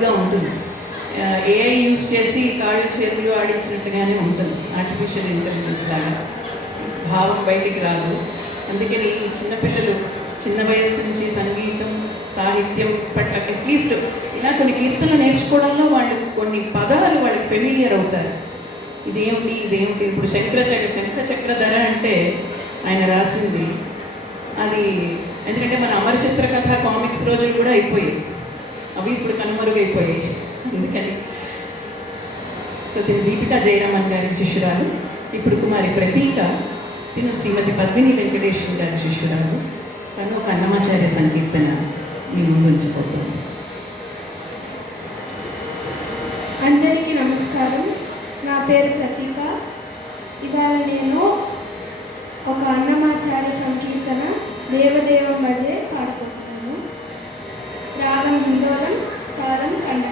ఆటోమేటిక్గా ఉంటుంది. AI use చేసి కాళ్ళు చేతులు ఆడించినట్టుగానే ఉంటుంది, ఆర్టిఫిషియల్ ఇంటెలిజెన్స్ లాగా భావం బయటికి రాదు. అందుకని ఈ చిన్నపిల్లలు చిన్న వయసు నుంచి సంగీతం సాహిత్యం పట్ల అట్లీస్ట్ ఇలా కొన్ని కీర్తనలు నేర్చుకోవడంలో వాళ్ళు కొన్ని పదాలు వాళ్ళకి ఫెమిలియర్ అవుతారు. ఇదేమిటి ఇదేమిటి. ఇప్పుడు శంఖచక్రధర అంటే ఆయన రాసింది అది, ఎందుకంటే మన అమరచిత్ర కథ కామిక్స్ రోజులు కూడా అయిపోయాయి, అవి ఇప్పుడు కనుమరుగైపోయాయి. అందుకని సో తిని దీపికా జయరామన్ గారి శిష్యురాలు. ఇప్పుడు కుమారి ప్రతీక, తిను శ్రీమతి పద్మిని వెంకటేశ్వర గారి శిష్యురాలు. తను ఒక అన్నమాచార్య సంకీర్తన మీ ముందు ఉంచిపోతుంది. అందరికీ నమస్కారం. నా పేరు ప్రతీక. ఇవాళ నేను ఒక అన్నమాచార్య సంకీర్తన దేవదేవం భజే పాడుకుంటున్నాను. రాగం హిందోళం, తాళం కండ.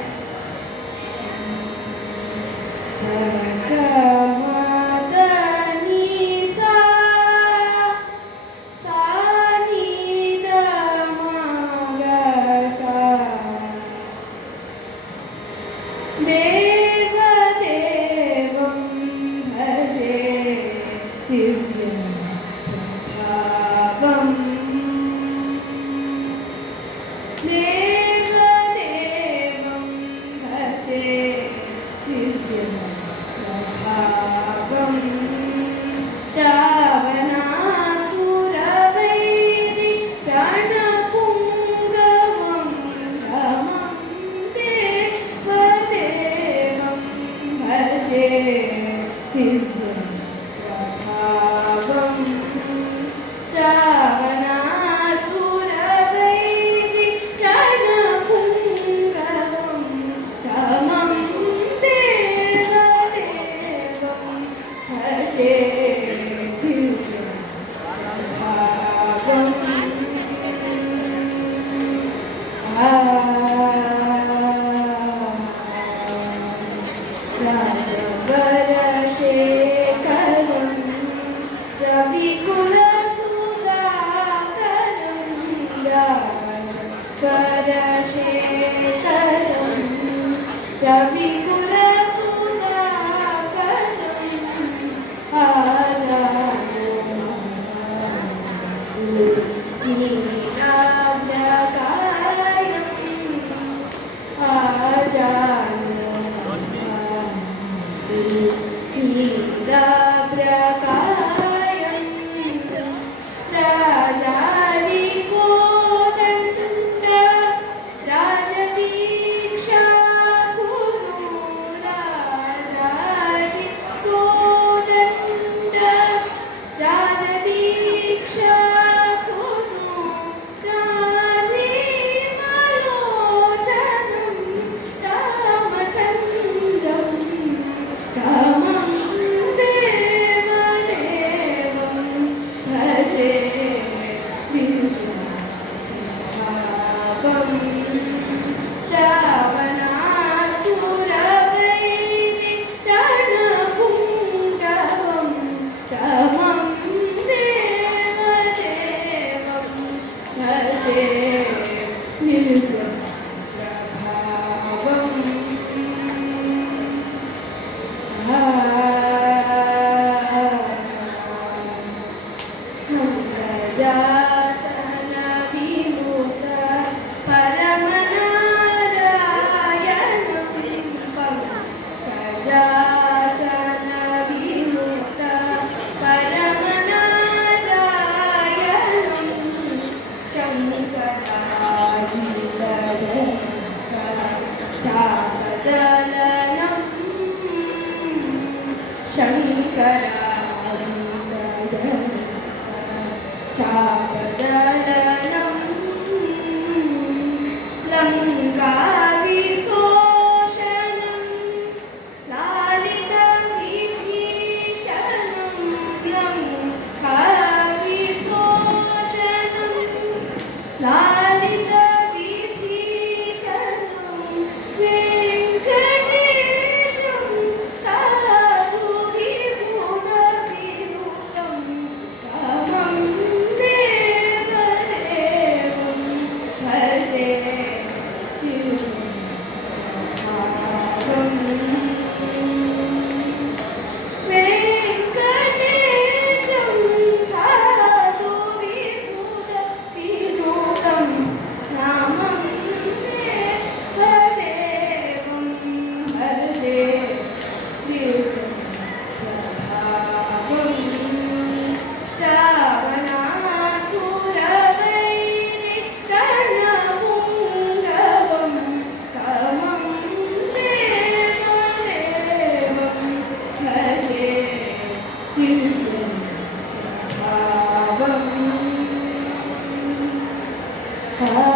ఆ